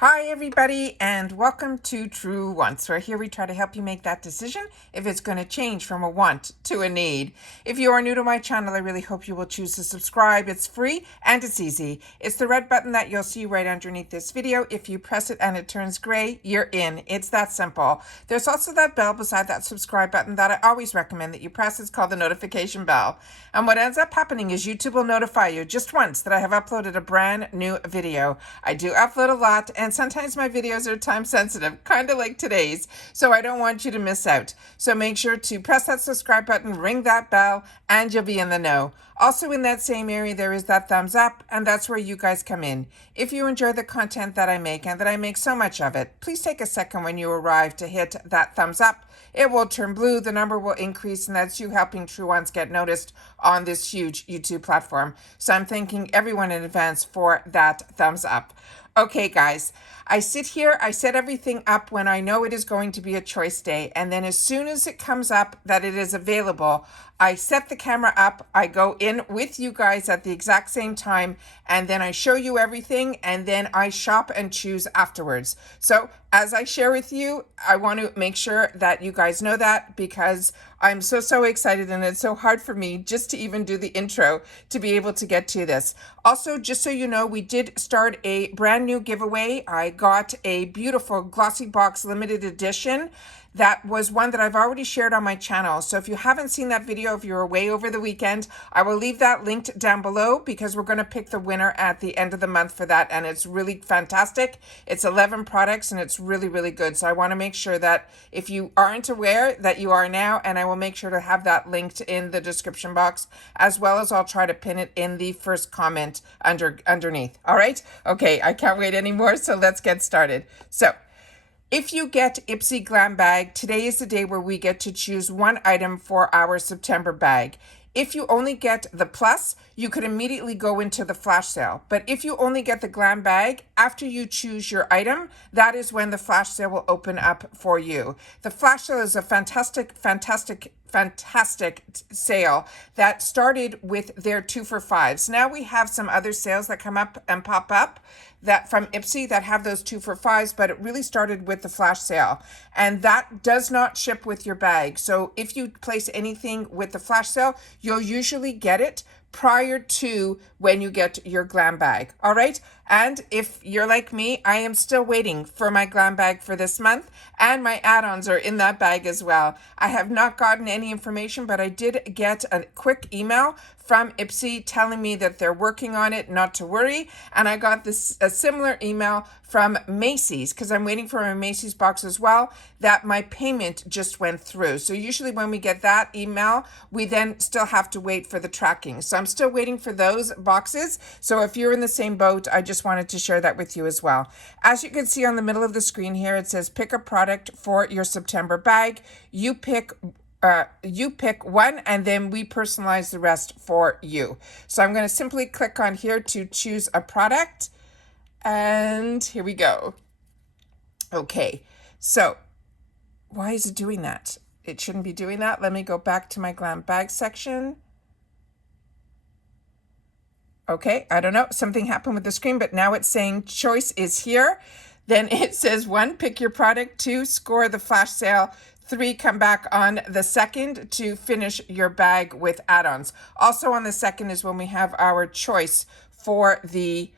Hi everybody and welcome to True Wants, where here we try to help you make that decision if it's going to change from a want to a need. If you are new to my channel, I really hope you will choose to subscribe. It's free and it's easy. It's the red button that you'll see right underneath this video. If you press it and it turns gray, you're in. It's that simple. There's also that bell beside that subscribe button that I always recommend that you press. It's called the notification bell. And what ends up happening is YouTube will notify you just once that I have uploaded a brand new video. I do upload a lot, and sometimes my videos are time sensitive, kind of like today's, so I don't want you to miss out. So make sure to press that subscribe button, ring that bell, and you'll be in the know. Also in that same area, there is that thumbs up, and that's where you guys come in. If you enjoy the content that I make, and that I make so much of it, please take a second when you arrive to hit that thumbs up. It will turn blue, the number will increase, and that's you helping True Ones get noticed on this huge YouTube platform. So I'm thanking everyone in advance for that thumbs up. Okay, guys, I sit here, I set everything up when I know it is going to be a choice day, and then as soon as it comes up that it is available, I set the camera up, I go in with you guys at the exact same time, and then I show you everything, and then I shop and choose afterwards. So as I share with you, I want to make sure that you guys know that, because I'm so excited, and it's so hard for me just to even do the intro to be able to get to this. Also, just so you know, we did start a brand new giveaway. I got a beautiful GlossyBox limited edition. That was one that I've already shared on my channel. So if you haven't seen that video, if you're away over the weekend, I will leave that linked down below, because we're going to pick the winner at the end of the month for that. And it's really fantastic. It's 11 products and it's really good. So I want to make sure that if you aren't aware, that you are now, and I will make sure to have that linked in the description box, as well as I'll try to pin it in the first comment underneath. All right. Okay. I can't wait anymore. So let's get started. So if you get Ipsy Glam bag, today is the day where we get to choose one item for our September bag. If you only get the plus, you could immediately go into the flash sale. But if you only get the Glam bag, after you choose your item, that is when the flash sale will open up for you. The flash sale is a fantastic sale that started with their 2 for 5s. Now we have some other sales that come up and pop up that from Ipsy that have those 2 for 5s, but it really started with the flash sale, and that does not ship with your bag. So if you place anything with the flash sale, you'll usually get it prior to when you get your Glam bag. All right. And if you're like me, I am still waiting for my Glam bag for this month, and my add-ons are in that bag as well. I have not gotten any information, but I did get a quick email from Ipsy telling me that they're working on it, not to worry. And I got a similar email from Macy's, because I'm waiting for my Macy's box as well, that my payment just went through. So usually when we get that email, we then still have to wait for the tracking. So I'm still waiting for those boxes. So if you're in the same boat, I just wanted to share that with you as well. As you can see on the middle of the screen here, it says pick a product for your September bag. You pick one, and then we personalize the rest for you. So I'm going to simply click on here to choose a product, and here we go. Okay, so why is it doing that? It shouldn't be doing that. Let me go back to my Glam bag section. Okay, I don't know, something happened with the screen, but now it's saying choice is here. Then it says 1, pick your product, 2, score the flash sale, 3, come back on the 2nd to finish your bag with add-ons. Also on the 2nd is when we have our choice for the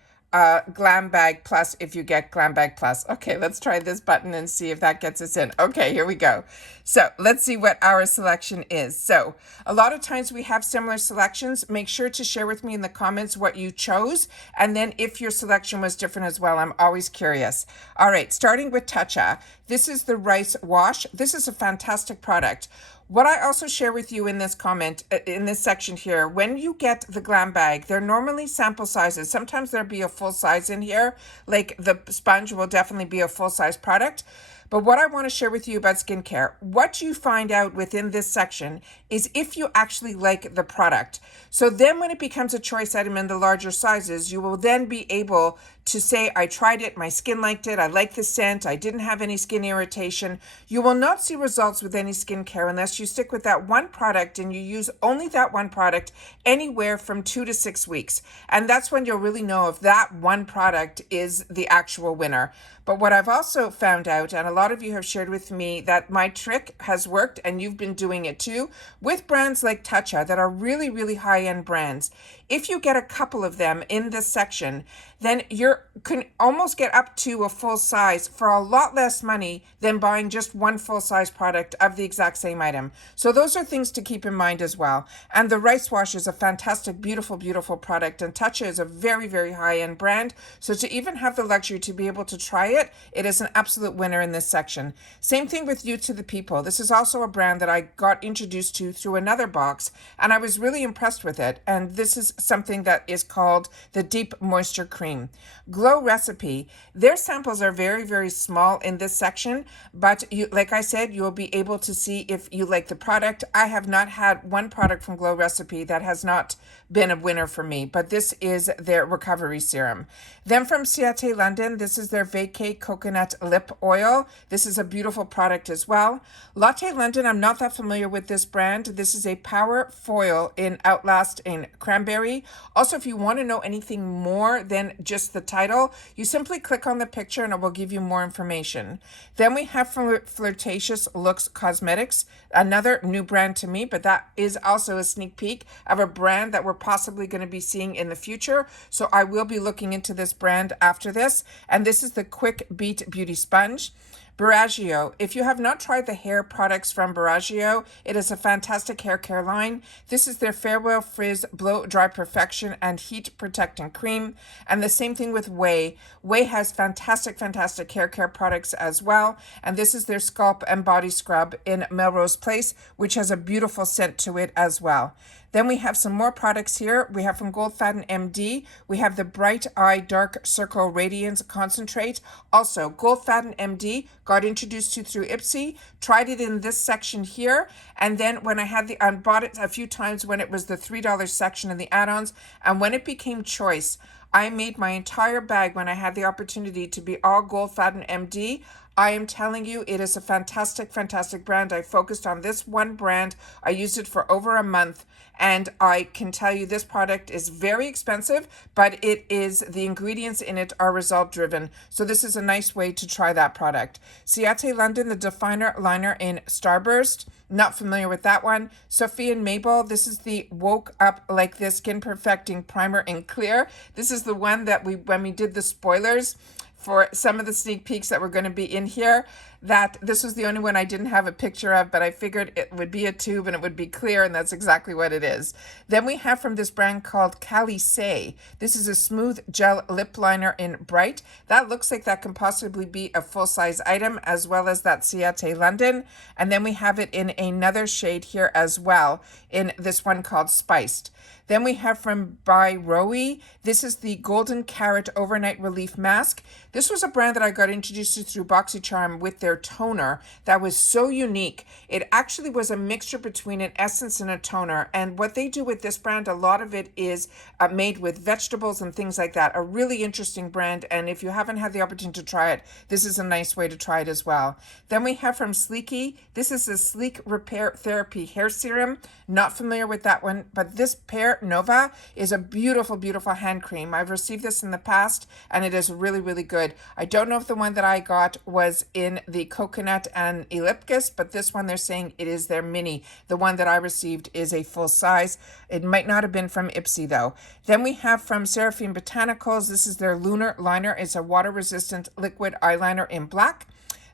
Glam bag plus, if you get Glam bag plus. Okay, let's try this button and see if that gets us in. Okay, here we go. So let's see what our selection is. So a lot of times we have similar selections. Make sure to share with me in the comments what you chose, and then if your selection was different as well. I'm always curious. All right, starting with Tatcha. This is the rice wash. This is a fantastic product. What I also share with you in this comment, in this section here, when you get the Glam bag, they're normally sample sizes. Sometimes there'll be a full size in here, like the sponge will definitely be a full size product. But what I want to share with you about skincare, what you find out within this section is if you actually like the product. So then when it becomes a choice item in the larger sizes, you will then be able to say, I tried it, my skin liked it, I like the scent, I didn't have any skin irritation. You will not see results with any skincare unless you stick with that one product and you use only that one product anywhere from 2 to 6 weeks. And that's when you'll really know if that one product is the actual winner. But what I've also found out, and a lot of you have shared with me that my trick has worked and you've been doing it too, with brands like Tatcha that are really, really high-end brands. If you get a couple of them in this section, then you can almost get up to a full size for a lot less money than buying just one full size product of the exact same item. So those are things to keep in mind as well. And the rice wash is a fantastic, beautiful, beautiful product. And Tatcha is a very, very high-end brand. So to even have the luxury to be able to try it, it is an absolute winner in this section. Same thing with You to the People. This is also a brand that I got introduced to through another box, and I was really impressed with it. And this is something that is called the Deep Moisture Cream. Glow Recipe, their samples are very, very small in this section, but you, like I said, you'll be able to see if you like the product. I have not had one product from Glow Recipe that has not been a winner for me, but this is their recovery serum. Then from Ciate London, this is their Vacay Coconut Lip Oil. This is a beautiful product as well. Latte London, I'm not that familiar with this brand. This is a power foil in Outlast in Cranberry. Also, if you want to know anything more than just the title, you simply click on the picture and it will give you more information. Then we have from Flirtatious Looks Cosmetics, another new brand to me, but that is also a sneak peek of a brand that we're possibly going to be seeing in the future. So I will be looking into this brand after this. And this is the Quick Beat Beauty Sponge. Baraggio. If you have not tried the hair products from Baraggio, it is a fantastic hair care line. This is their Farewell Frizz Blow Dry Perfection and Heat Protecting Cream. And the same thing with Way. Way has fantastic, fantastic hair care products as well. And this is their Scalp and Body Scrub in Melrose Place, which has a beautiful scent to it as well. Then we have some more products here. We have from Goldfaden MD. We have the Bright Eye Dark Circle Radiance Concentrate. Also, Goldfaden MD, got introduced to through Ipsy, tried it in this section here. And then when I bought it a few times when it was the $3 section in the add-ons. And when it became choice, I made my entire bag when I had the opportunity to be all Goldfaden MD. I am telling you, it is a fantastic, fantastic brand. I focused on this one brand. I used it for over a month. And I can tell you this product is very expensive, but it is, the ingredients in it are result driven. So this is a nice way to try that product. Ciate London, the Definer Liner in Starburst. Not familiar with that one. Sophie and Mabel, this is the Woke Up Like This Skin Perfecting Primer in Clear. This is the one that when we did the spoilers for some of the sneak peeks that were going to be in here, that this was the only one I didn't have a picture of, but I figured it would be a tube and it would be clear, and that's exactly what it is. Then we have from this brand called Calisay. This is a smooth gel lip liner in Bright. That looks like that can possibly be a full-size item, as well as that Ciate London. And then we have it in another shade here as well, in this one called Spiced. Then we have from By Rowie. This is the Golden Carrot Overnight Relief Mask. This was a brand that I got introduced to through BoxyCharm with their toner that was so unique. It actually was a mixture between an essence and a toner. And what they do with this brand, a lot of it is made with vegetables and things like that. A really interesting brand. And if you haven't had the opportunity to try it, this is a nice way to try it as well. Then we have from Sleeky. This is a Sleek Repair Therapy Hair Serum. Not familiar with that one, but this Pear Nova is a beautiful, beautiful hand cream. I've received this in the past and it is really, really good. I don't know if the one that I got was in the coconut and eucalyptus, but this one they're saying it is their mini. The one that I received is a full size. It might not have been from Ipsy though. Then we have from Seraphine Botanicals. This is their Lunar Liner. It's a water resistant liquid eyeliner in black.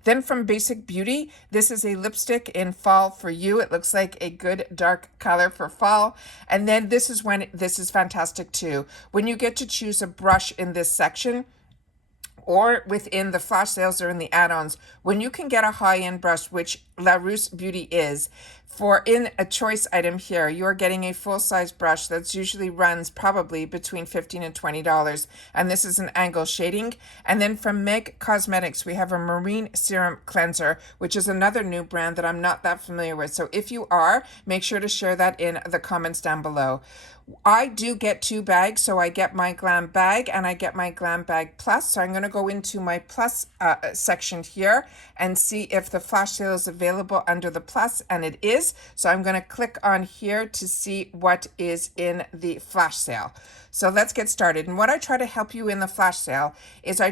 Then from Basic Beauty, this is a lipstick in Fall for You. It looks like a good dark color for fall. And then this is when this is fantastic too. When you get to choose a brush in this section, or within the flash sales or in the add-ons, when you can get a high-end brush, which La Rousse Beauty is, For in a choice item here, you are getting a full-size brush that's usually runs probably between $15 and $20. And this is an angle shading. And then from Meg Cosmetics, we have a Marine Serum Cleanser, which is another new brand that I'm not that familiar with. So if you are, make sure to share that in the comments down below. I do get 2 bags, so I get my Glam bag and I get my Glam bag plus. So I'm going to go into my plus section here and see if the flash sale is available under the plus, and it is. So I'm going to click on here to see what is in the flash sale. So let's get started. And what I try to help you in the flash sale is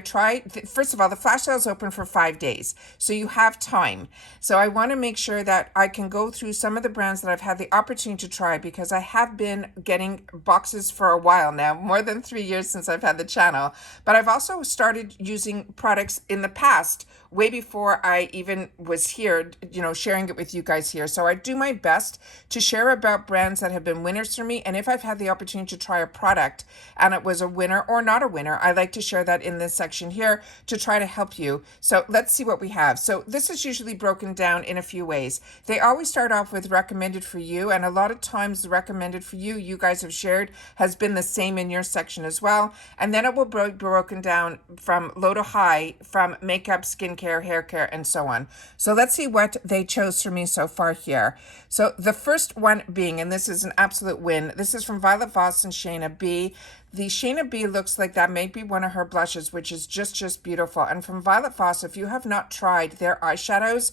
first of all, the flash sale is open for 5 days. So you have time. So I want to make sure that I can go through some of the brands that I've had the opportunity to try, because I have been getting boxes for a while now, more than 3 years since I've had the channel. But I've also started using products in the past, way before I even was here, sharing it with you guys here. So I do my best to share about brands that have been winners for me. And if I've had the opportunity to try a product and it was a winner or not a winner, I like to share that in this section here to try to help you. So let's see what we have. So this is usually broken down in a few ways. They always start off with recommended for you. And a lot of times the recommended for you guys have shared, has been the same in your section as well. And then it will be broken down from low to high, from makeup, skincare, hair care, and so on. So let's see what they chose for me so far here. So the first one being, and this is an absolute win, this is from Violet Voss and Shayna B. The Shayna B looks like that may be one of her blushes, which is just beautiful. And from Violet Voss, if you have not tried their eyeshadows,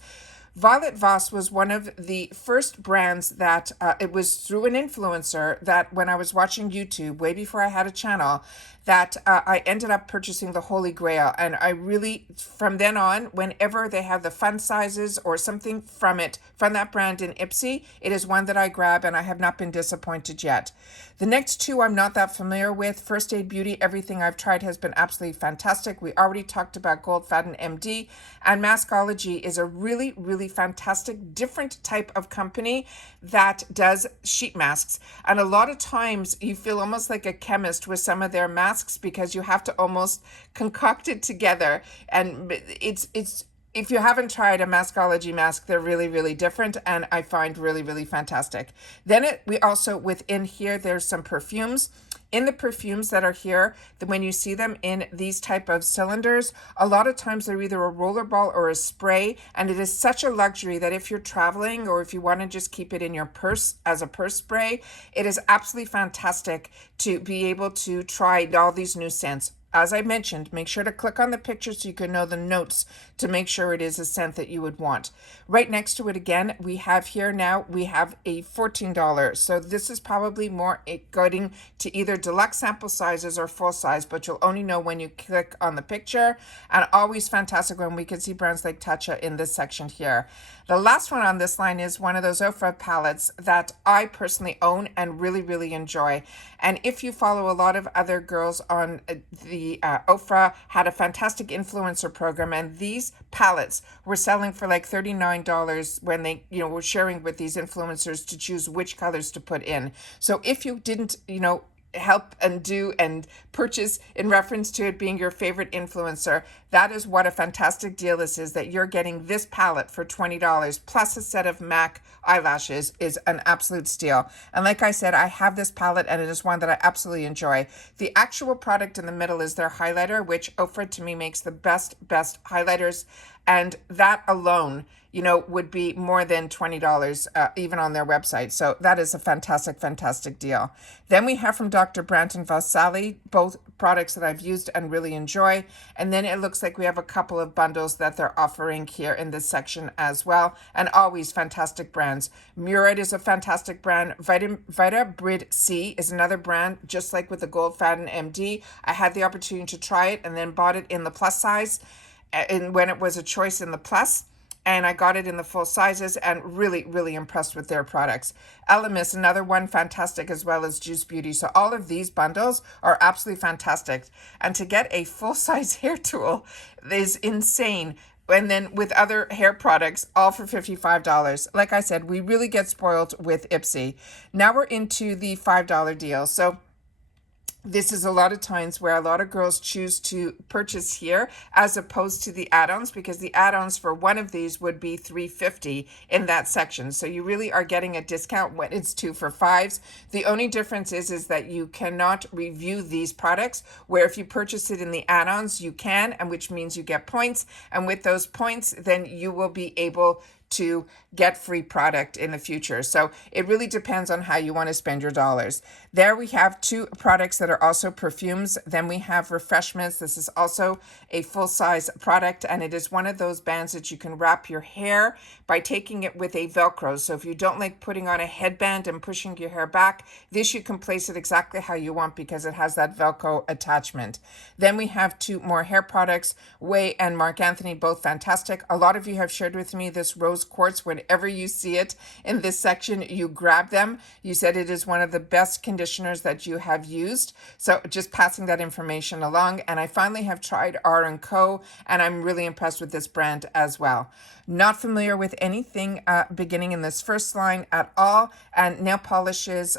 Violet Voss was one of the first brands that it was through an influencer that when I was watching YouTube, way before I had a channel, that I ended up purchasing the Holy Grail. And I really, from then on, whenever they have the fun sizes or something from that brand in Ipsy, it is one that I grab, and I have not been disappointed yet. The next two I'm not that familiar with. First Aid Beauty, everything I've tried has been absolutely fantastic. We already talked about Goldfaden MD, and Maskology is a really fantastic, different type of company that does sheet masks. And a lot of times you feel almost like a chemist with some of their masks, because you have to almost concoct it together. And it's if you haven't tried a Maskology mask, they're really different, and I find really fantastic. Then we also, within here, there's some perfumes. In the perfumes that are here, when you see them in these type of cylinders, a lot of times they're either a roller ball or a spray, and it is such a luxury that if you're traveling or if you want to just keep it in your purse as a purse spray, it is absolutely fantastic to be able to try all these new scents. As I mentioned, make sure to click on the picture so you can know the notes to make sure it is a scent that you would want. Right next to it again, we have here now, we have a $14. So this is probably more going to either deluxe sample sizes or full size, but you'll only know when you click on the picture. And always fantastic when we can see brands like Tatcha in this section here. The last one on this line is one of those Ofra palettes that I personally own and really enjoy. And if you follow a lot of other girls on the Ofra, had a fantastic influencer program, and these palettes were selling for like $39 when they were sharing with these influencers to choose which colors to put in. So if you didn't help and do and purchase in reference to it being your favorite influencer, that is what a fantastic deal this is, that you're getting this palette for $20 plus a set of MAC eyelashes is an absolute steal. And like I said, I have this palette and it is one that I absolutely enjoy. The actual product in the middle is their highlighter, which Ofra to me makes the best highlighters, and that alone would be more than $20 even on their website. So that is a fantastic deal. Then we have from Dr. Brandt and Vasali, both products that I've used and really enjoy. And then it looks like we have a couple of bundles that they're offering here in this section as well. And always fantastic brands. Murad is a fantastic brand. Vita Brid C is another brand, just like with the Goldfaden MD. I had the opportunity to try it and then bought it in the plus size, and when it was a choice in the plus. And I got it in the full sizes and really impressed with their products. Elemis, another one, fantastic, as well as Juice Beauty. So all of these bundles are absolutely fantastic. And to get a full-size hair tool is insane. And then with other hair products, all for $55. Like I said, we really get spoiled with Ipsy. Now we're into the $5 deal. So This is a lot of times where a lot of girls choose to purchase here as opposed to the add-ons, because the add-ons for one of these would be $3.50 in that section. So you really are getting a discount when it's 2 for $5s. The only difference is that you cannot review these products, where if you purchase it in the add-ons, you can, and which means you get points. And with those points, then you will be able to get free product in the future. So it really depends on how you want to spend your dollars. There we have two products that are also perfumes. Then we have refreshments. This is also a full-size product, and it is one of those bands that you can wrap your hair by taking it with a Velcro. So if you don't like putting on a headband and pushing your hair back, this you can place it exactly how you want because it has that Velcro attachment. Then we have two more hair products, Way and Mark Anthony, both fantastic. A lot of you have shared with me this rose quartz. Whenever you see it in this section, you grab them. You said it is one of the best conditioners that you have used. So just passing that information along. And I finally have tried R & Co, and I'm really impressed with this brand as well. Not familiar with anything beginning in this first line at all. And nail polishes,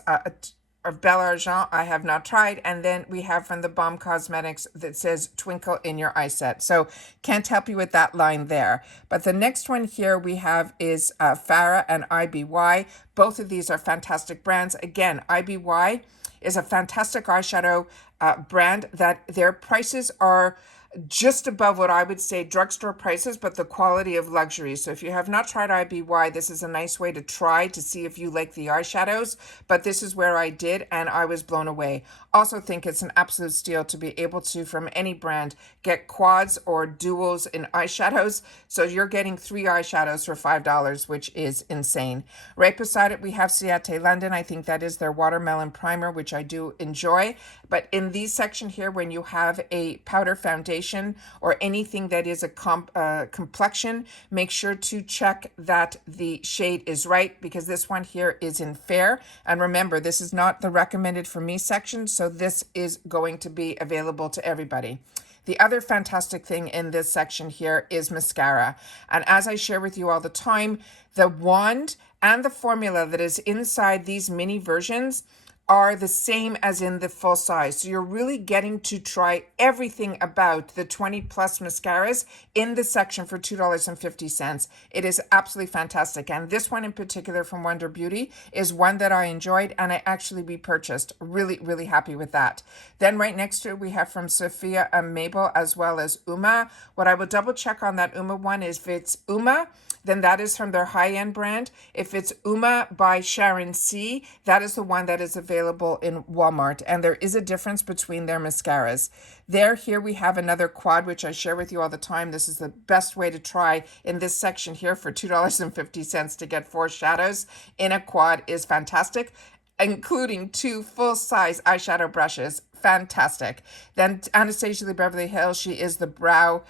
of Bel Argent, I have not tried. And then we have from the Balm Cosmetics that says Twinkle in Your Eye Set. So can't help you with that line there. But the next one here we have is Farah and IBY. Both of these are fantastic brands. Again, IBY is a fantastic eyeshadow brand that their prices are just above what I would say drugstore prices, but the quality of luxury. So if you have not tried IBY, this is a nice way to try to see if you like the eyeshadows, but this is where I did, and I was blown away. Also think it's an absolute steal to be able to, from any brand, get quads or duals in eyeshadows. So you're getting 3 eyeshadows for $5, which is insane. Right beside it, we have Ciate London. I think that is their watermelon primer, which I do enjoy. But in these section here, when you have a powder foundation or anything that is a complexion, make sure to check that the shade is right, because this one here is in fair. And remember, this is not the recommended for me section, so this is going to be available to everybody. The other fantastic thing in this section here is mascara. And as I share with you all the time, the wand and the formula that is inside these mini versions are the same as in the full size. So you're really getting to try everything about the 20 plus mascaras in the section for $2.50. It is absolutely fantastic. And this one in particular from Wonder Beauty is one that I enjoyed and I actually repurchased. Really, really happy with that. Then right next to it, we have from Sophia and Mabel as well as Uma. What I will double check on that Uma one is if it's Uma, then that is from their high-end brand. If it's Uma by Sharon C, that is the one that is available in Walmart. And there is a difference between their mascaras. Here we have another quad, which I share with you all the time. This is the best way to try in this section here for $2.50 to get 4 shadows in a quad is fantastic, including 2 full-size eyeshadow brushes. Fantastic. Then Anastasia Beverly Hills, she is the brow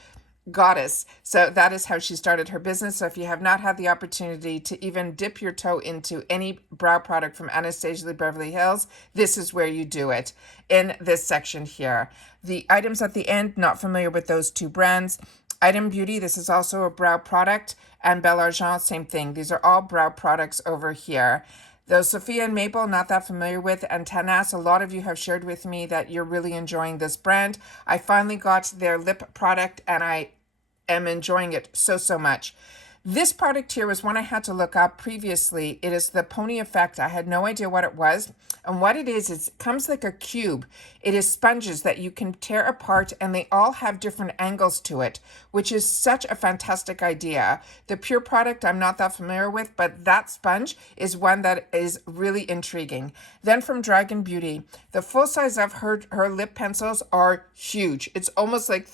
goddess. So that is how she started her business. So if you have not had the opportunity to even dip your toe into any brow product from Anastasia Beverly Hills, this is where you do it in this section here. The items at the end, not familiar with those 2 brands. Item Beauty, this is also a brow product, and Bel Argent, same thing. These are all brow products over here. Those Sophia and Maple, not that familiar with, and Tanas, a lot of you have shared with me that you're really enjoying this brand. I finally got their lip product and I am enjoying it so much. This product here was one I had to look up previously. It is the Pony Effect. I had no idea what it was. And what it is it comes like a cube. It is sponges that you can tear apart, and they all have different angles to it, which is such a fantastic idea. The Pure product I'm not that familiar with, but that sponge is one that is really intriguing. Then from Dragon Beauty, the full size of her lip pencils are huge. It's almost like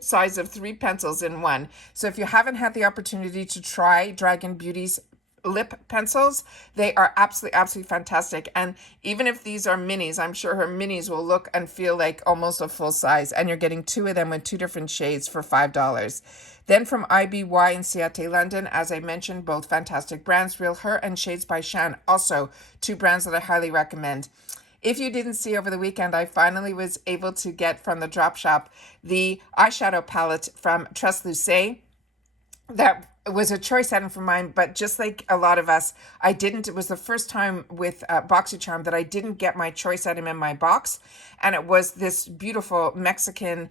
size of 3 pencils in one. So if you haven't had the opportunity to try Dragon Beauty's lip pencils, they are absolutely fantastic. And even if these are minis, I'm sure her minis will look and feel like almost a full size, and you're getting 2 of them with 2 different shades for $5. Then from IBY and Ciate London, as I mentioned, both fantastic brands. Real Her and Shades by Shan, also 2 brands that I highly recommend. If you didn't see over the weekend, I finally was able to get from the drop shop the eyeshadow palette from Trustluce that it was a choice item for mine, but just like a lot of us, I didn't. It was the first time with BoxyCharm that I didn't get my choice item in my box, and it was this beautiful Mexican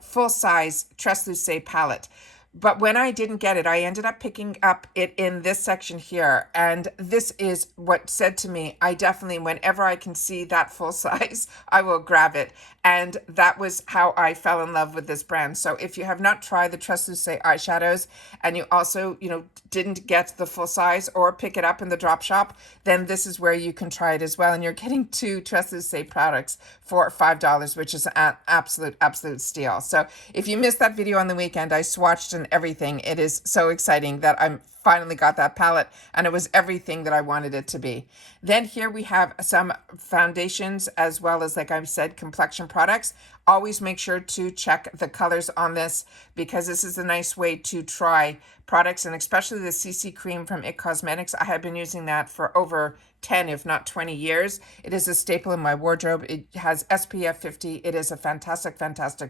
full size Translucé palette. But when I didn't get it, I ended up picking up it in this section here. And this is what said to me, I definitely, whenever I can see that full size, I will grab it. And that was how I fell in love with this brand. So if you have not tried the Translucé eyeshadows and you also, didn't get the full size or pick it up in the drop shop, then this is where you can try it as well. And you're getting 2 Translucé products for $5, which is an absolute steal. So if you missed that video on the weekend, I swatched and everything. It is so exciting that I'm finally got that palette, and it was everything that I wanted it to be. Then here we have some foundations as well as, like I said, complexion products. Always make sure to check the colors on this because this is a nice way to try products, and especially the CC cream from IT Cosmetics. I have been using that for over 10, if not 20 years. It is a staple in my wardrobe. It has SPF 50. It is a fantastic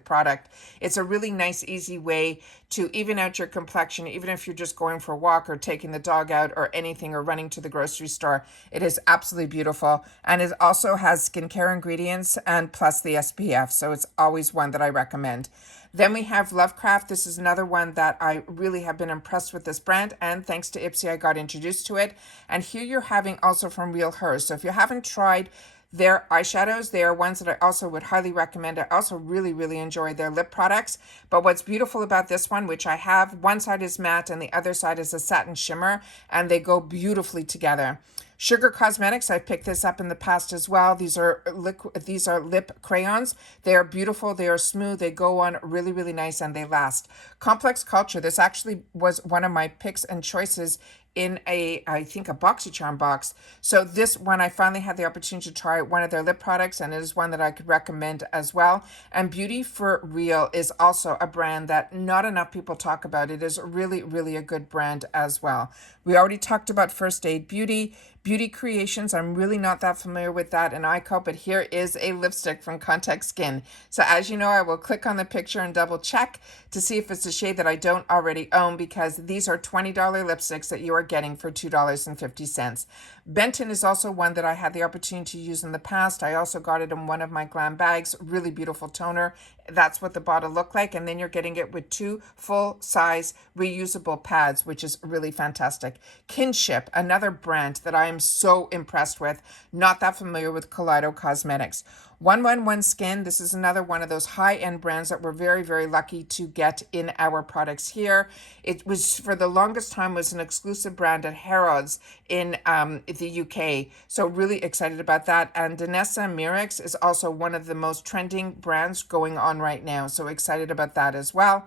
product. It's a really nice, easy way to even out your complexion, even if you're just going for a walk or taking the dog out or anything or running to the grocery store. It is absolutely beautiful. And it also has skincare ingredients and plus the SPF. So it's always one that I recommend. Then we have Lovecraft. This is another one that I really have been impressed with this brand, and thanks to Ipsy, I got introduced to it. And here you're having also from Real Her. So if you haven't tried their eyeshadows, they are ones that I also would highly recommend. I also really enjoy their lip products. But what's beautiful about this one, which I have, one side is matte and the other side is a satin shimmer, and they go beautifully together. Sugar Cosmetics, I picked this up in the past as well. These are lip crayons. They are beautiful. They are smooth. They go on really nice, and they last. Complex Culture. This actually was one of my picks and choices in I think a BoxyCharm box. So this one, I finally had the opportunity to try one of their lip products, and it is one that I could recommend as well. And Beauty for Real is also a brand that not enough people talk about. It is really a good brand as well. We already talked about First Aid Beauty. Beauty Creations, I'm really not that familiar with that in ICO, but here is a lipstick from Contact Skin. So as you know, I will click on the picture and double check to see if it's a shade that I don't already own, because these are $20 lipsticks that you are getting for $2.50. Benton is also one that I had the opportunity to use in the past. I also got it in one of my Glam bags. Really beautiful toner. That's what the bottle looked like. And then you're getting it with 2 full-size reusable pads, which is really fantastic. Kinship, another brand that I am so impressed with. Not that familiar with Kaleido Cosmetics. 111 Skin, this is another one of those high-end brands that we're very lucky to get in our products here. It was, for the longest time, was an exclusive brand at Harrods in the UK. So really excited about that. And Danessa Mirex is also one of the most trending brands going on right now. So excited about that as well.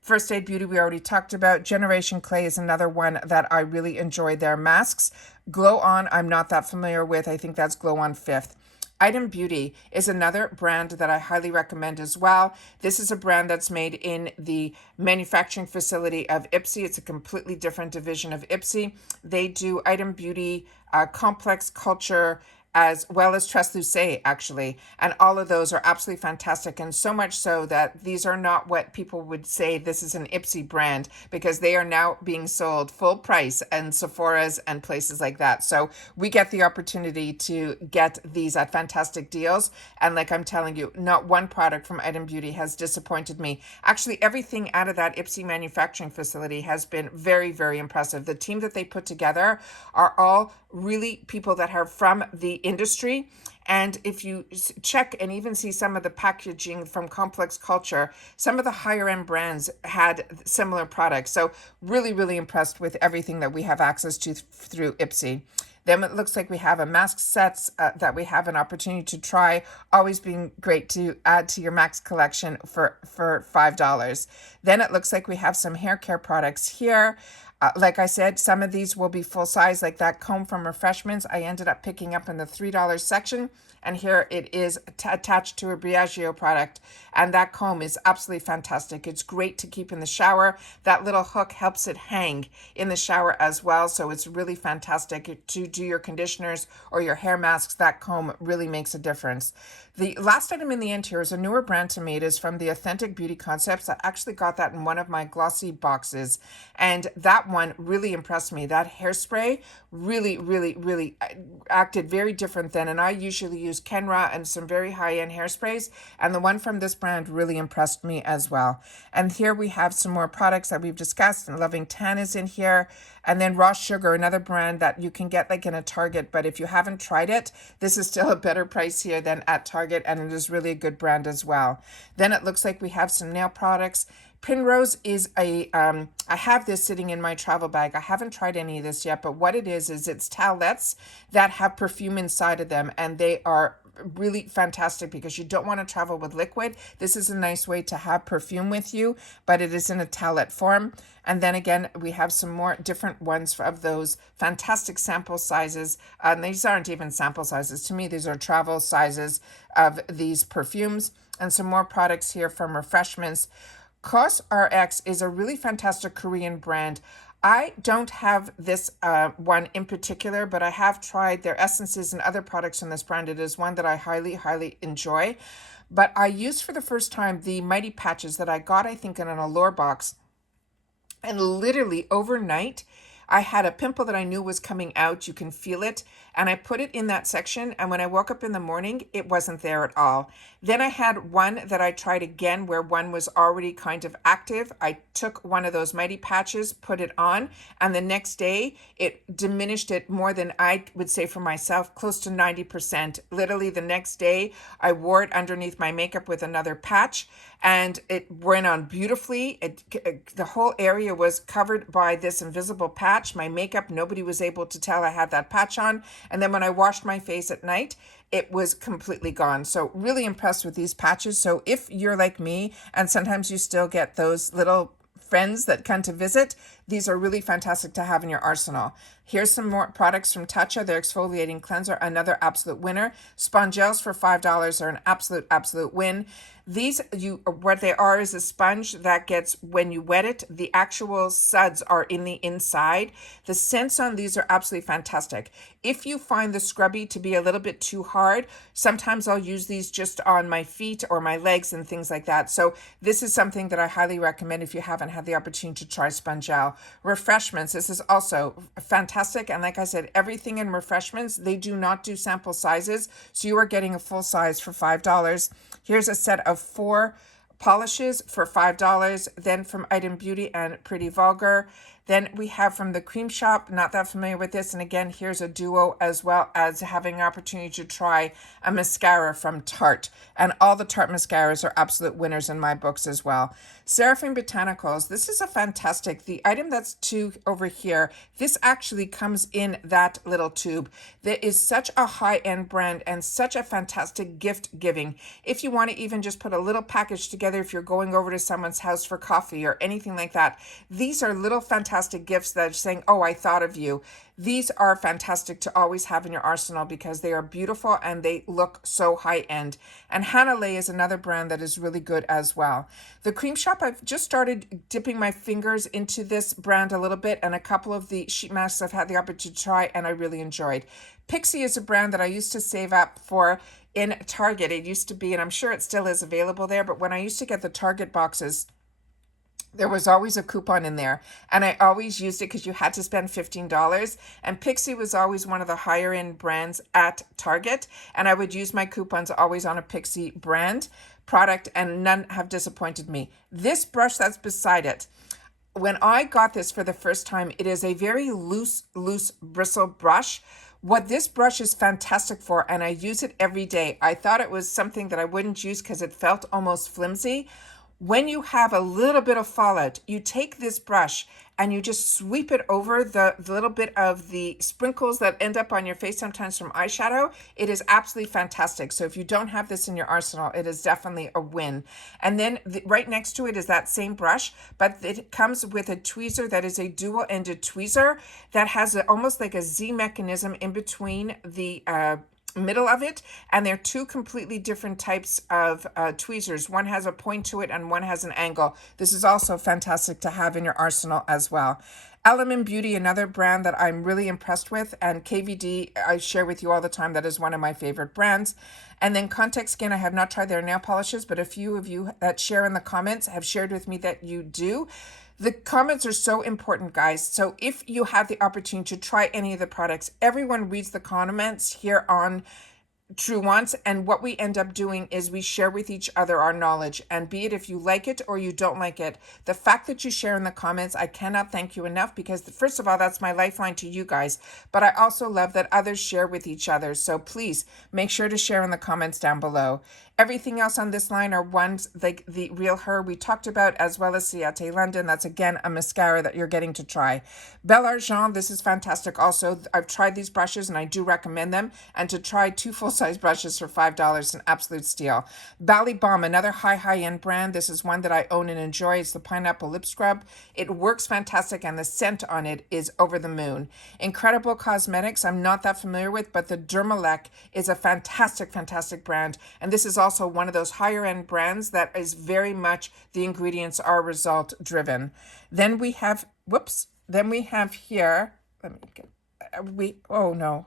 First Aid Beauty, we already talked about. Generation Clay is another one that I really enjoyed their masks. Glow On, I'm not that familiar with. I think that's Glow On Fifth. Item Beauty is another brand that I highly recommend as well. This is a brand that's made in the manufacturing facility of Ipsy. It's a completely different division of Ipsy. They do Item Beauty, Complex Culture, as well as Translucé, actually. And all of those are absolutely fantastic, and so much so that these are not what people would say this is an Ipsy brand, because they are now being sold full price in Sephora's and places like that. So we get the opportunity to get these at fantastic deals. And like I'm telling you, not one product from Item Beauty has disappointed me. Actually, everything out of that Ipsy manufacturing facility has been very impressive. The team that they put together are all really people that are from the industry. And if you check and even see some of the packaging from Complex Culture, some of the higher end brands had similar products. So really impressed with everything that we have access to through Ipsy. Then it looks like we have a mask sets that we have an opportunity to try. Always being great to add to your max collection for $5. Then it looks like we have some hair care products here. Like I said, some of these will be full size, like that comb from Refreshments. I ended up picking up in the $3 section. And here it is attached to a Briogeo product. And that comb is absolutely fantastic. It's great to keep in the shower. That little hook helps it hang in the shower as well. So it's really fantastic to do your conditioners or your hair masks. That comb really makes a difference. The last item in the end here is a newer brand to me. It is from the Authentic Beauty Concepts. I actually got that in one of my glossy boxes. And that one really impressed me. That hairspray really acted very different than, and I usually use Kenra and some very high-end hairsprays, and the one from this brand really impressed me as well. And here we have some more products that we've discussed, and Loving Tan is in here, and then Raw Sugar, another brand that you can get like in a Target, but if you haven't tried it, this is still a better price here than at Target, and it is really a good brand as well. Then it looks like we have some nail products. Primrose is I have this sitting in my travel bag. I haven't tried any of this yet, but what it is it's towelettes that have perfume inside of them, and they are really fantastic because you don't want to travel with liquid. This is a nice way to have perfume with you, but it is in a towelette form. And then again, we have some more different ones of those fantastic sample sizes. And these aren't even sample sizes. To me, these are travel sizes of these perfumes. And some more products here from Refreshments. COSRX is a really fantastic Korean brand. I don't have this one in particular, but I have tried their essences and other products in this brand. It is one that I highly enjoy. But I used for the first time the Mighty Patches that I got, I think, in an Allure box. And literally overnight, I had a pimple that I knew was coming out. You can feel it. And I put it in that section. And when I woke up in the morning, it wasn't there at all. Then I had one that I tried again where one was already kind of active. I took one of those Mighty Patches, put it on. And the next day, it diminished it more than I would say for myself, close to 90%. Literally the next day, I wore it underneath my makeup with another patch. And it went on beautifully. The whole area was covered by this invisible patch. My makeup, nobody was able to tell I had that patch on. And then when I washed my face at night, it was completely gone. So really impressed with these patches. So if you're like me, and sometimes you still get those little friends that come to visit, these are really fantastic to have in your arsenal. Here's some more products from Tatcha, their exfoliating cleanser, another absolute winner. Sponge gels for $5 are an absolute win. These, what they are is a sponge that gets, when you wet it, the actual suds are in the inside. The scents on these are absolutely fantastic. If you find the scrubby to be a little bit too hard, sometimes I'll use these just on my feet or my legs and things like that. So this is something that I highly recommend if you haven't had the opportunity to try sponge gel. Refreshments, this is also fantastic. And like I said, everything in Refreshments, they do not do sample sizes. So you are getting a full size for $5. Here's a set of 4 polishes for $5. Then from Item Beauty and Pretty Vulgar. Then we have from the Cream Shop, not that familiar with this. And again, here's a duo as well as having an opportunity to try a mascara from Tarte. And all the Tarte mascaras are absolute winners in my books as well. Seraphim Botanicals, this is a fantastic, the item that's over here, this actually comes in that little tube. There is such a high-end brand and such a fantastic gift giving. If you want to even just put a little package together, if you're going over to someone's house for coffee or anything like that, these are little fantastic gifts that are saying, oh, I thought of you. These are fantastic to always have in your arsenal because they are beautiful and they look so high-end. And Hanalei is another brand that is really good as well. The Cream Shop, I've just started dipping my fingers into this brand a little bit, and a couple of the sheet masks I've had the opportunity to try and I really enjoyed. Pixie is a brand that I used to save up for in Target. It used to be, and I'm sure it still is available there, but when I used to get the Target boxes, there was always a coupon in there, and I always used it because you had to spend $15, and Pixie was always one of the higher end brands at Target, and I would use my coupons always on a Pixie brand product, and none have disappointed me. This brush that's beside it, when I got this for the first time, it is a very loose bristle brush. What this brush is fantastic for, and I use it every day. I thought it was something that I wouldn't use because it felt almost flimsy. When you have a little bit of fallout, you take this brush and you just sweep it over the little bit of the sprinkles that end up on your face sometimes from eyeshadow. It is absolutely fantastic. So if you don't have this in your arsenal, it is definitely a win. And then right next to it is that same brush, but it comes with a tweezer that is a dual-ended tweezer that has almost like a Z mechanism in between the middle of it, and they're two completely different types of tweezers. One has a point to it and one has an angle. This is also fantastic to have in your arsenal as well. Element Beauty, another brand that I'm really impressed with, and KVD I share with you all the time. That is one of my favorite brands. And then Contact Skin, I have not tried their nail polishes, but a few of you that share in the comments have shared with me that you do. The comments are so important, guys. So if you have the opportunity to try any of the products, everyone reads the comments here on True Wants, and what we end up doing is we share with each other our knowledge, and be it if you like it or you don't like it, the fact that you share in the comments, I cannot thank you enough, because first of all, that's my lifeline to you guys, but I also love that others share with each other. So please make sure to share in the comments down below. Everything else on this line are ones like the Real Her we talked about, as well as Ciate London. That's again a mascara that you're getting to try. Belle Argent, this is fantastic also. I've tried these brushes and I do recommend them. And to try 2 full-size brushes for $5, an absolute steal. Bali Balm, another high-end brand. This is one that I own and enjoy. It's the pineapple lip scrub. It works fantastic and the scent on it is over the moon. Incredible Cosmetics, I'm not that familiar with, but the Dermalec is a fantastic brand. And this is also one of those higher end brands that is very much the ingredients are result driven. Then we have, then we have here, let me get, oh no.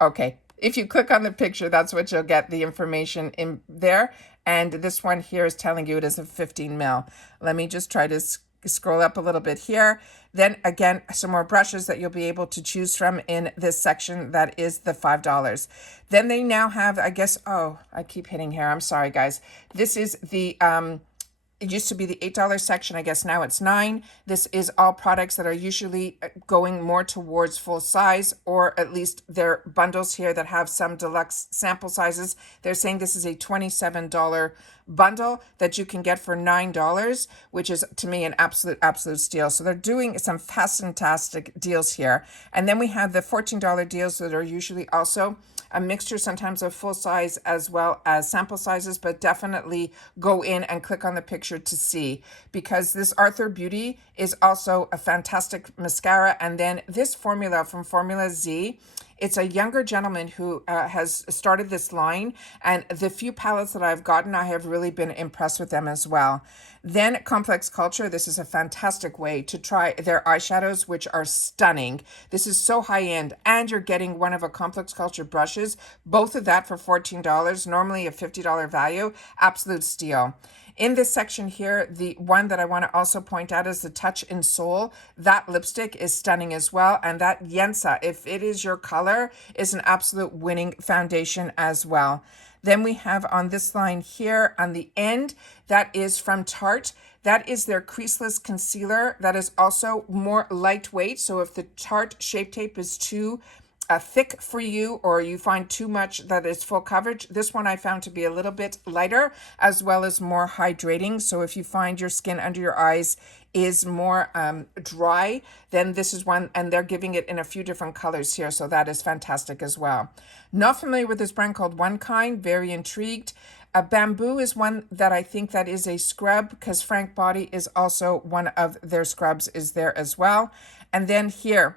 Okay, if you click on the picture, that's what you'll get, the information in there. And this one here is telling you it is a 15 ml. Let me just try to scroll up a little bit here. Then again, some more brushes that you'll be able to choose from in this section that is the $5. Then they now have, I guess, oh, I keep hitting here. I'm sorry, guys. This is the, it used to be the $8 section. I guess now it's $9. This is all products that are usually going more towards full size, or at least they're bundles here that have some deluxe sample sizes. They're saying this is a $27 bundle that you can get for $9, which is to me an absolute steal. So they're doing some fantastic deals here. And then we have the $14 deals that are usually also a mixture sometimes of full size as well as sample sizes, but definitely go in and click on the picture to see, because this Arthur Beauty is also a fantastic mascara. And then this formula from Formula Z, it's a younger gentleman who has started this line, and the few palettes that I've gotten, I have really been impressed with them as well. Then Complex Culture, this is a fantastic way to try their eyeshadows, which are stunning. This is so high end, and you're getting one of a Complex Culture brushes, both of that for $14, normally a $50 value, absolute steal. In this section here, the one that I want to also point out is the Touch in Soul. That lipstick is stunning as well. And that Yensa, if it is your color, is an absolute winning foundation as well. Then we have on this line here on the end, that is from Tarte. That is their creaseless concealer. That is also more lightweight. So if the Tarte Shape Tape is too thick for you, or you find too much that is full coverage, this one I found to be a little bit lighter, as well as more hydrating. So if you find your skin under your eyes is more dry, then this is one, and they're giving it in a few different colors here, so that is fantastic as well. Not familiar with this brand called One Kind, very intrigued. Bamboo is one that I think that is a scrub, because Frank Body is also one of their scrubs is there as well. And then here,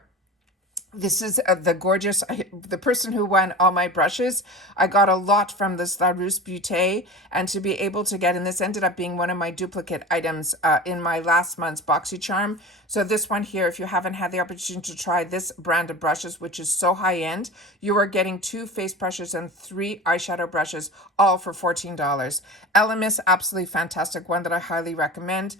this is the gorgeous, the person who won all my brushes. I got a lot from this La Rousse Beauté, and to be able to get, and this ended up being one of my duplicate items in my last month's BoxyCharm. So this one here, if you haven't had the opportunity to try this brand of brushes, which is so high end, you are getting 2 face brushes and 3 eyeshadow brushes, all for $14. Elemis, absolutely fantastic one that I highly recommend.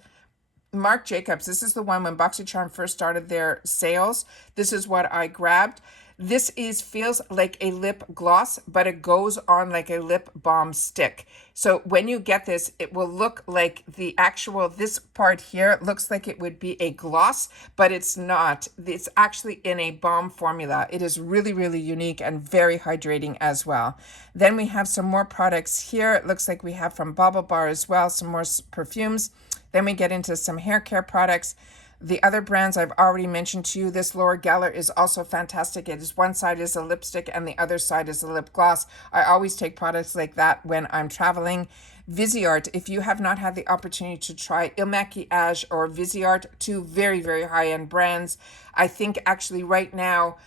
Marc Jacobs, this is the one when BoxyCharm first started their sales. This is what I grabbed. This feels like a lip gloss, but it goes on like a lip balm stick. So when you get this, it will look like the actual, this part here looks like it would be a gloss, but it's not. It's actually in a balm formula. It is really, really unique and very hydrating as well. Then we have some more products here. It looks like we have from Bubble Bar as well, some more perfumes. Then we get into some hair care products. The other brands I've already mentioned to you. This Laura Geller is also fantastic. It is one side is a lipstick and the other side is a lip gloss. I always take products like that when I'm traveling. Viseart, if you have not had the opportunity to try Il Maquillage or Viseart, two very, very high-end brands. I think actually right now,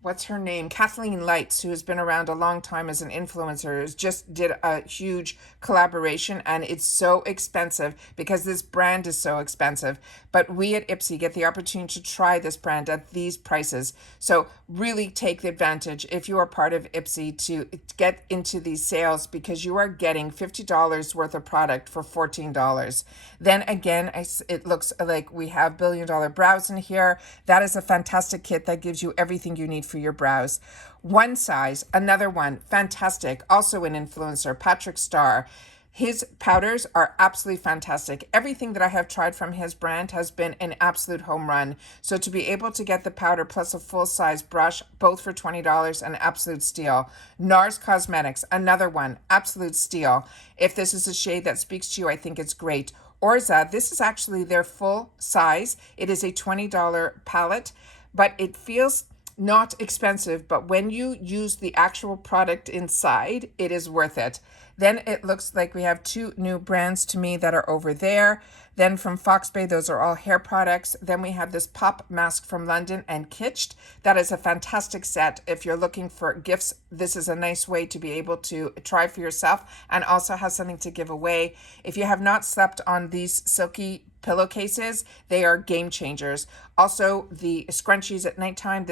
what's her name? Kathleen Lights, who has been around a long time as an influencer, just did a huge collaboration, and it's so expensive because this brand is so expensive. But we at Ipsy get the opportunity to try this brand at these prices. So really take the advantage if you are part of Ipsy to get into these sales, because you are getting $50 worth of product for $14. Then again, it looks like we have Billion Dollar Brows in here. That is a fantastic kit that gives you everything you need for your brows. One Size, another one, fantastic, also an influencer, Patrick Starr. His powders are absolutely fantastic. Everything that I have tried from his brand has been an absolute home run. So to be able to get the powder plus a full-size brush, both for $20, an absolute steal. NARS Cosmetics, another one, absolute steal. If this is a shade that speaks to you, I think it's great. Orza, this is actually their full size. It is a $20 palette, but it feels not expensive, but when you use the actual product inside, it is worth it. Then it looks like we have two new brands to me that are over there. Then from Fox Bay, those are all hair products. Then we have this pop mask from London and Kitsched. That is a fantastic set. If you're looking for gifts, this is a nice way to be able to try for yourself and also have something to give away. If you have not slept on these silky pillowcases, they are game changers. Also, the scrunchies at nighttime,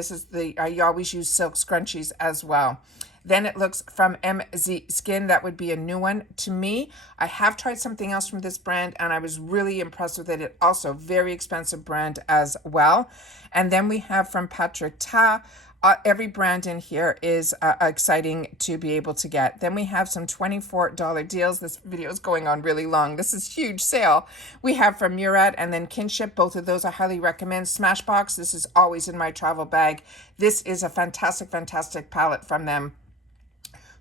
I always use silk scrunchies as well. Then it looks from MZ Skin. That would be a new one to me. I have tried something else from this brand and I was really impressed with it. It also very expensive brand as well. And then we have from Patrick Ta. Every brand in here is exciting to be able to get. Then we have some $24 deals. This video is going on really long. This is huge sale. We have from Murad and then Kinship. Both of those I highly recommend. Smashbox, this is always in my travel bag. This is a fantastic, fantastic palette from them.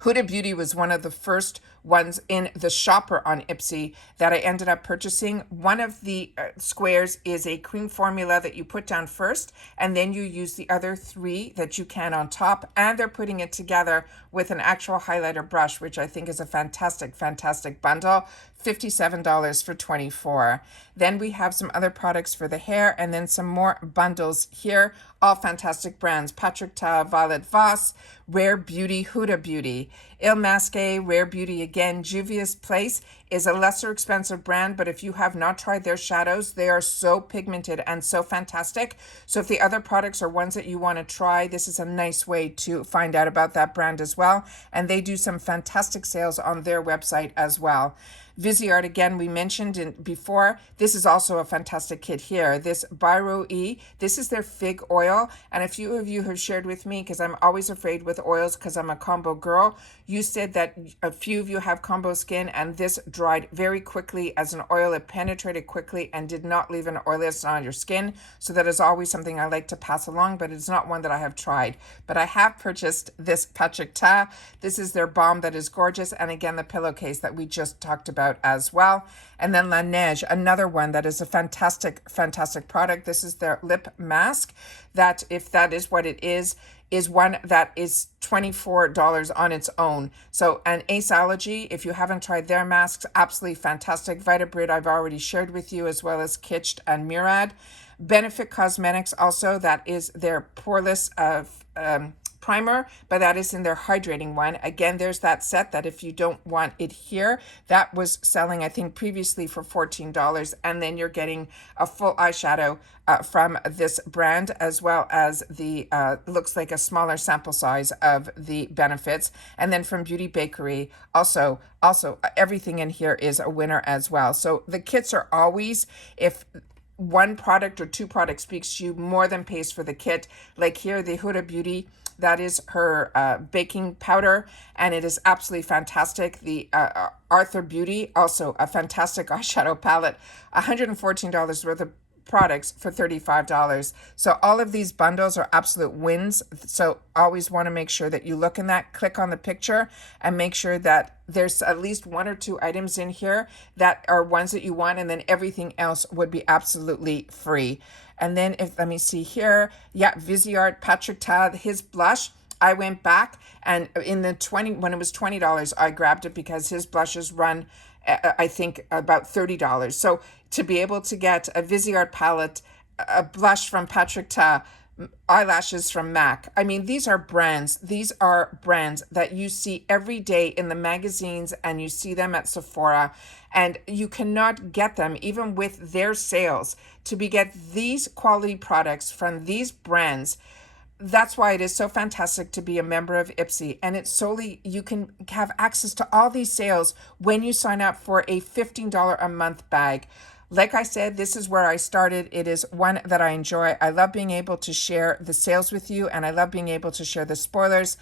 Huda Beauty was one of the first ones in the shopper on Ipsy that I ended up purchasing. One of the squares is a cream formula that you put down first, and then you use the other three that you can on top, and they're putting it together with an actual highlighter brush, which I think is a fantastic, fantastic bundle. $57 for 24. Then we have some other products for the hair and then some more bundles here. All fantastic brands. Patrick Ta, Violet Voss, Rare Beauty, Huda Beauty, Il Masque, Rare Beauty again. Juvia's Place is a lesser expensive brand, but if you have not tried their shadows, they are so pigmented and so fantastic. So if the other products are ones that you want to try, this is a nice way to find out about that brand as well. And they do some fantastic sales on their website as well. Viseart, again, we mentioned before. This is also a fantastic kit here. This Biro E, this is their fig oil. And a few of you have shared with me, because I'm always afraid with oils because I'm a combo girl. You said that a few of you have combo skin, and this dried very quickly as an oil. It penetrated quickly and did not leave an oiliness on your skin. So that is always something I like to pass along, but it's not one that I have tried. But I have purchased this Patrick Ta. This is their balm that is gorgeous. And again, the pillowcase that we just talked about as well. And then La Neige, another one that is a fantastic, fantastic product. This is their lip mask that, if that is what it is one that is $24 on its own. So, and Ace Allergy, if you haven't tried their masks, absolutely fantastic. Vitabrit, I've already shared with you, as well as Kitsched and Murad. Benefit Cosmetics also, that is their poreless primer, but that is in their hydrating one. Again, there's that set that if you don't want it here, that was selling, I think, previously for $14, and then you're getting a full eyeshadow from this brand, as well as the looks like a smaller sample size of the Benefits. And then from Beauty Bakery, also everything in here is a winner as well. So the kits are always, if one product or two products speaks to you, more than pays for the kit. Like here, the Huda Beauty, that is her baking powder, and it is absolutely fantastic. The Arthur Beauty, also a fantastic eyeshadow palette, $114 worth of products for $35. So all of these bundles are absolute wins. So always want to make sure that you look in that, click on the picture, and make sure that there's at least 1 or 2 items in here that are ones that you want, and then everything else would be absolutely free. And then if, let me see here, yeah, Viseart, Patrick Ta, his blush, I went back and in the when it was $20, I grabbed it because his blushes run, I think, about $30. So to be able to get a Viseart palette, a blush from Patrick Ta, eyelashes from MAC. I mean, these are brands. These are brands that you see every day in the magazines, and you see them at Sephora, and you cannot get them even with their sales. To get these quality products from these brands, that's why it is so fantastic to be a member of Ipsy. And it's solely, you can have access to all these sales when you sign up for a $15 a month bag. Like I said, this is where I started. It is one that I enjoy. I love being able to share the sales with you, and I love being able to share the spoilers.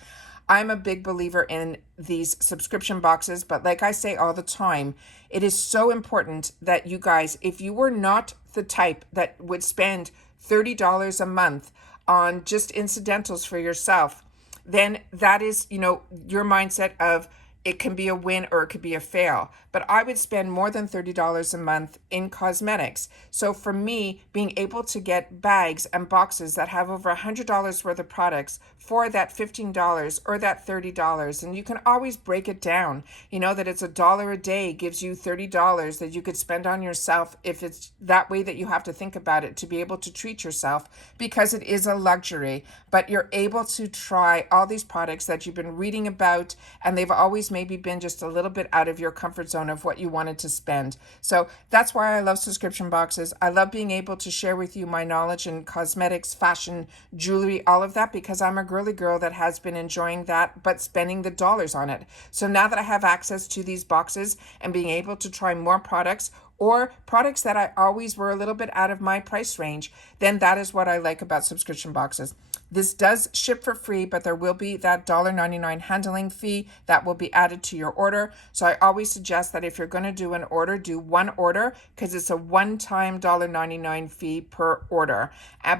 I'm a big believer in these subscription boxes, but like I say all the time, it is so important that you guys, if you were not the type that would spend $30 a month on just incidentals for yourself, then that is, your mindset of it can be a win or it could be a fail. But I would spend more than $30 a month in cosmetics. So for me, being able to get bags and boxes that have over $100 worth of products for that $15 or that $30, and you can always break it down, that it's $1 a day gives you $30 that you could spend on yourself, if it's that way that you have to think about it, to be able to treat yourself, because it is a luxury. But you're able to try all these products that you've been reading about, and they've always maybe been just a little bit out of your comfort zone of what you wanted to spend. So that's why I love subscription boxes. I love being able to share with you my knowledge in cosmetics, fashion, jewelry, all of that, because I'm a girly girl that has been enjoying that, but spending the dollars on it. So now that I have access to these boxes and being able to try more products, or products that I always were a little bit out of my price range, then that is what I like about subscription boxes. This does ship for free, but there will be that $1.99 handling fee that will be added to your order. So I always suggest that if you're going to do an order, do one order, because it's a one-time $1.99 fee per order.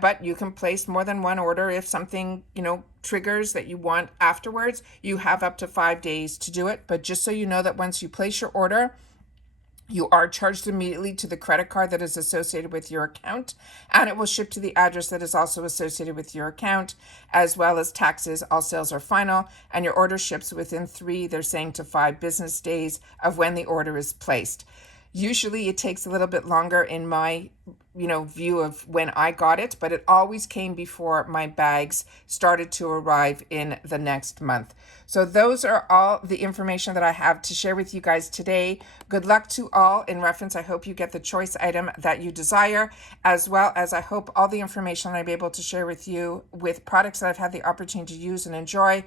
But you can place more than one order if something, triggers that you want afterwards. You have up to 5 days to do it. But just so you know that once you place your order, you are charged immediately to the credit card that is associated with your account, and it will ship to the address that is also associated with your account, as well as taxes. All sales are final, and your order ships within 3, they're saying, to 5 business days of when the order is placed. Usually it takes a little bit longer in my view of when I got it, but it always came before my bags started to arrive in the next month. So those are all the information that I have to share with you guys today. Good luck to all. In reference, I hope you get the choice item that you desire, as well as I hope all the information I'm able to share with you with products that I've had the opportunity to use and enjoy,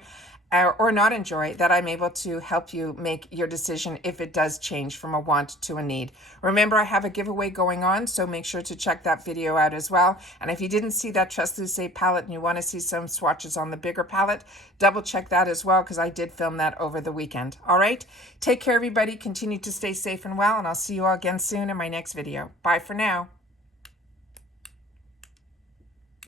or not enjoy, that I'm able to help you make your decision if it does change from a want to a need. Remember, I have a giveaway going on, so make sure to check that video out as well. And if you didn't see that Translucent palette and you want to see some swatches on the bigger palette, double check that as well, because I did film that over the weekend. All right, take care, everybody. Continue to stay safe and well, and I'll see you all again soon in my next video. Bye for now.